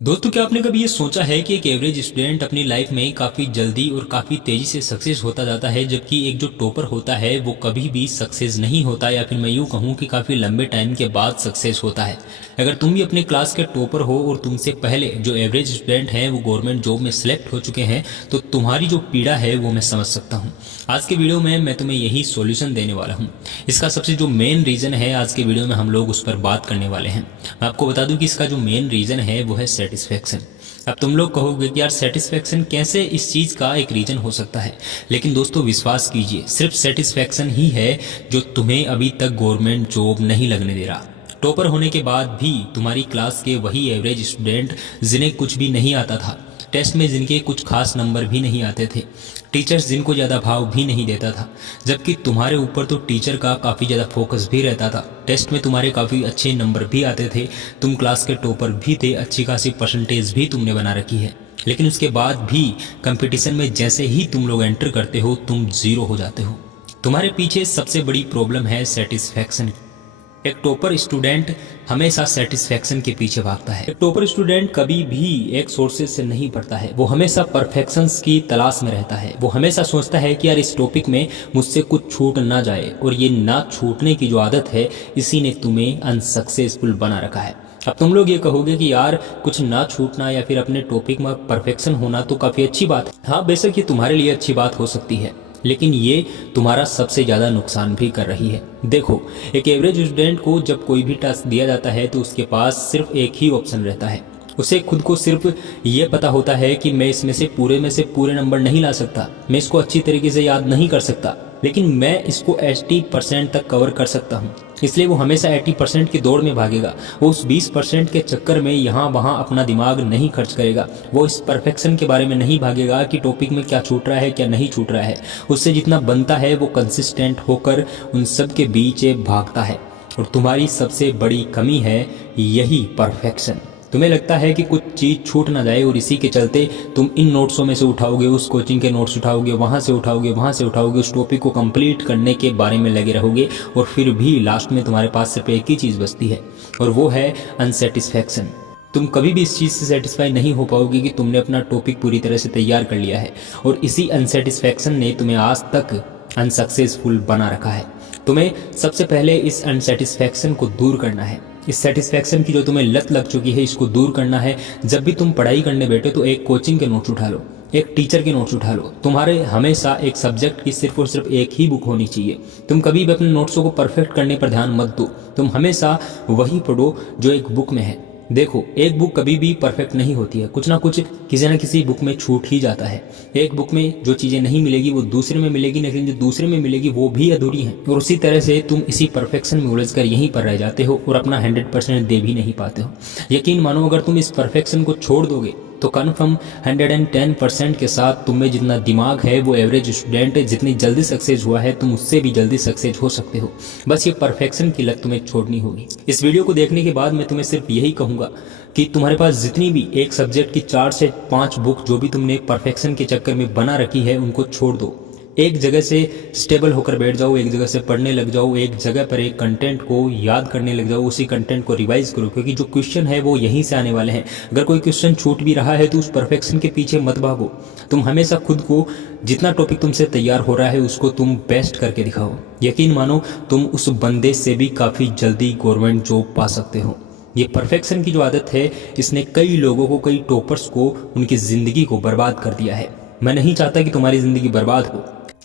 दोस्तों, क्या आपने कभी ये सोचा है कि एक एवरेज स्टूडेंट अपनी लाइफ में काफ़ी जल्दी और काफ़ी तेज़ी से सक्सेस होता जाता है, जबकि एक जो टॉपर होता है वो कभी भी सक्सेस नहीं होता, या फिर मैं यूँ कहूँ कि काफ़ी लंबे टाइम के बाद सक्सेस होता है। अगर तुम भी अपने क्लास के टॉपर हो और तुमसे पहले जो एवरेज स्टूडेंट हैं वो गवर्नमेंट जॉब में सिलेक्ट हो चुके हैं, तो तुम्हारी जो पीड़ा है वो मैं समझ सकता हूँ। आज के वीडियो में मैं तुम्हें यही सॉल्यूशन देने वाला हूँ। इसका सबसे जो मेन रीज़न है, आज के वीडियो में हम लोग उस पर बात करने वाले हैं। मैं आपको बता दूं कि इसका जो मेन रीज़न है वो है सेटिस्फेक्शन। अब तुम लोग कहोगे कि यार सेटिस्फेक्शन कैसे इस चीज़ का एक रीज़न हो सकता है, लेकिन दोस्तों विश्वास कीजिए, सिर्फ सेटिस्फेक्शन ही है जो तुम्हें अभी तक गवर्नमेंट जॉब नहीं लगने दे रहा। टॉपर होने के बाद भी तुम्हारी क्लास के वही एवरेज स्टूडेंट जिन्हें कुछ भी नहीं आता था, टेस्ट में जिनके कुछ खास नंबर भी नहीं आते थे, टीचर्स जिनको ज़्यादा भाव भी नहीं देता था, जबकि तुम्हारे ऊपर तो टीचर का काफ़ी ज़्यादा फोकस भी रहता था, टेस्ट में तुम्हारे काफ़ी अच्छे नंबर भी आते थे, तुम क्लास के टॉपर भी थे, अच्छी खासी परसेंटेज भी तुमने बना रखी है, लेकिन उसके बाद भी कंपटीशन में जैसे ही तुम लोग एंटर करते हो तुम ज़ीरो हो जाते हो। तुम्हारे पीछे सबसे बड़ी प्रॉब्लम है सेटिस्फैक्शन। एक टॉपर स्टूडेंट हमेशा सेटिस्फैक्शन के पीछे भागता है। एक टॉपर स्टूडेंट कभी भी एक सोर्सेज से नहीं पढ़ता है, वो हमेशा परफेक्शंस की तलाश में रहता है। वो हमेशा सोचता है कि यार इस टॉपिक में मुझसे कुछ छूट ना जाए, और ये ना छूटने की जो आदत है इसी ने तुम्हें अनसक्सेसफुल बना रखा है। अब तुम लोग ये कहोगे कि यार कुछ ना छूटना या फिर अपने टॉपिक में परफेक्शन होना तो काफ़ी अच्छी बात है। हाँ, बेशक ये तुम्हारे लिए अच्छी बात हो सकती है, लेकिन ये तुम्हारा सबसे ज़्यादा नुकसान भी कर रही है। देखो, एक एवरेज स्टूडेंट को जब कोई भी टास्क दिया जाता है तो उसके पास सिर्फ एक ही ऑप्शन रहता है। उसे खुद को सिर्फ ये पता होता है कि मैं इसमें से पूरे नंबर नहीं ला सकता, मैं इसको अच्छी तरीके से याद नहीं कर सकता, लेकिन मैं इसको 80% तक कवर कर सकता हूँ। इसलिए वो हमेशा 80% की दौड़ में भागेगा। वो उस 20% के चक्कर में यहाँ वहाँ अपना दिमाग नहीं खर्च करेगा। वो इस परफेक्शन के बारे में नहीं भागेगा कि टॉपिक में क्या छूट रहा है क्या नहीं छूट रहा है। उससे जितना बनता है वो कंसिस्टेंट होकर उन सब के बीच भागता है। और तुम्हारी सबसे बड़ी कमी है यही परफेक्शन। तुम्हें लगता है कि कुछ चीज़ छूट ना जाए, और इसी के चलते तुम इन नोट्सों में से उठाओगे, उस कोचिंग के नोट्स उठाओगे, वहाँ से उठाओगे, उस टॉपिक को कंप्लीट करने के बारे में लगे रहोगे, और फिर भी लास्ट में तुम्हारे पास सिर्फ एक ही चीज़ बचती है, और वो है अनसेटिस्फैक्शन। तुम कभी भी इस चीज़ से सेटिस्फाई नहीं हो पाओगे कि तुमने अपना टॉपिक पूरी तरह से तैयार कर लिया है, और इसी अनसेटिस्फैक्शन ने तुम्हें आज तक अनसक्सेसफुल बना रखा है। तुम्हें सबसे पहले इस अनसेटिस्फैक्शन को दूर करना है। इस सेटिस्फैक्शन की जो तुम्हें लत लग चुकी है इसको दूर करना है। जब भी तुम पढ़ाई करने बैठो तो एक कोचिंग के नोट्स उठा लो, एक टीचर के नोट्स उठा लो। तुम्हारे हमेशा एक सब्जेक्ट की सिर्फ और सिर्फ एक ही बुक होनी चाहिए। तुम कभी भी अपने नोट्सों को परफेक्ट करने पर ध्यान मत दो, तुम हमेशा वही पढ़ो जो एक बुक में है। देखो, एक बुक कभी भी परफेक्ट नहीं होती है, कुछ ना कुछ किसी न किसी बुक में छूट ही जाता है। एक बुक में जो चीज़ें नहीं मिलेगी वो दूसरे में मिलेगी, लेकिन जो दूसरे में मिलेगी वो भी अधूरी है। और उसी तरह से तुम इसी परफेक्शन में उलझ कर यहीं पर रह जाते हो और अपना 100% दे भी नहीं पाते हो। यकीन मानो, अगर तुम इस परफेक्शन को छोड़ दोगे तो कन्फर्म 110% के साथ तुम में जितना दिमाग है वो एवरेज स्टूडेंट जितनी जल्दी सक्सेस हुआ है तुम उससे भी जल्दी सक्सेस हो सकते हो। बस ये परफेक्शन की लत तुम्हें छोड़नी होगी। इस वीडियो को देखने के बाद मैं तुम्हें सिर्फ यही कहूँगा कि तुम्हारे पास जितनी भी एक सब्जेक्ट की 4 से 5 बुक जो भी तुमने परफेक्शन के चक्कर में बना रखी है उनको छोड़ दो। एक जगह से स्टेबल होकर बैठ जाओ, एक जगह से पढ़ने लग जाओ, एक जगह पर एक कंटेंट को याद करने लग जाओ, उसी कंटेंट को रिवाइज करो, क्योंकि जो क्वेश्चन है वो यहीं से आने वाले हैं। अगर कोई क्वेश्चन छूट भी रहा है तो उस परफेक्शन के पीछे मत भागो। तुम हमेशा खुद को, जितना टॉपिक तुमसे तैयार हो रहा है उसको तुम बेस्ट करके दिखाओ। यकीन मानो, तुम उस बंदे से भी काफ़ी जल्दी गवर्नमेंट जॉब पा सकते हो। ये परफेक्शन की जो आदत है इसने कई लोगों को, कई टॉपर्स को, उनकी ज़िंदगी को बर्बाद कर दिया है। मैं नहीं चाहता कि तुम्हारी ज़िंदगी बर्बाद हो।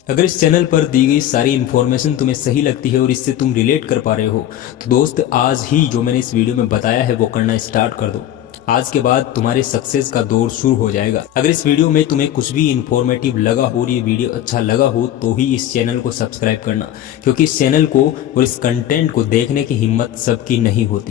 अगर इस चैनल पर दी गई सारी इन्फॉर्मेशन तुम्हें सही लगती है और इससे तुम रिलेट कर पा रहे हो तो दोस्त, आज ही जो मैंने इस वीडियो में बताया है वो करना स्टार्ट कर दो। आज के बाद तुम्हारे सक्सेस का दौर शुरू हो जाएगा। अगर इस वीडियो में तुम्हें कुछ भी इन्फॉर्मेटिव लगा हो और ये वीडियो अच्छा लगा हो तो ही इस चैनल को सब्सक्राइब करना, क्योंकि इस चैनल को और इस कंटेंट को देखने की हिम्मत सबकी नहीं होती।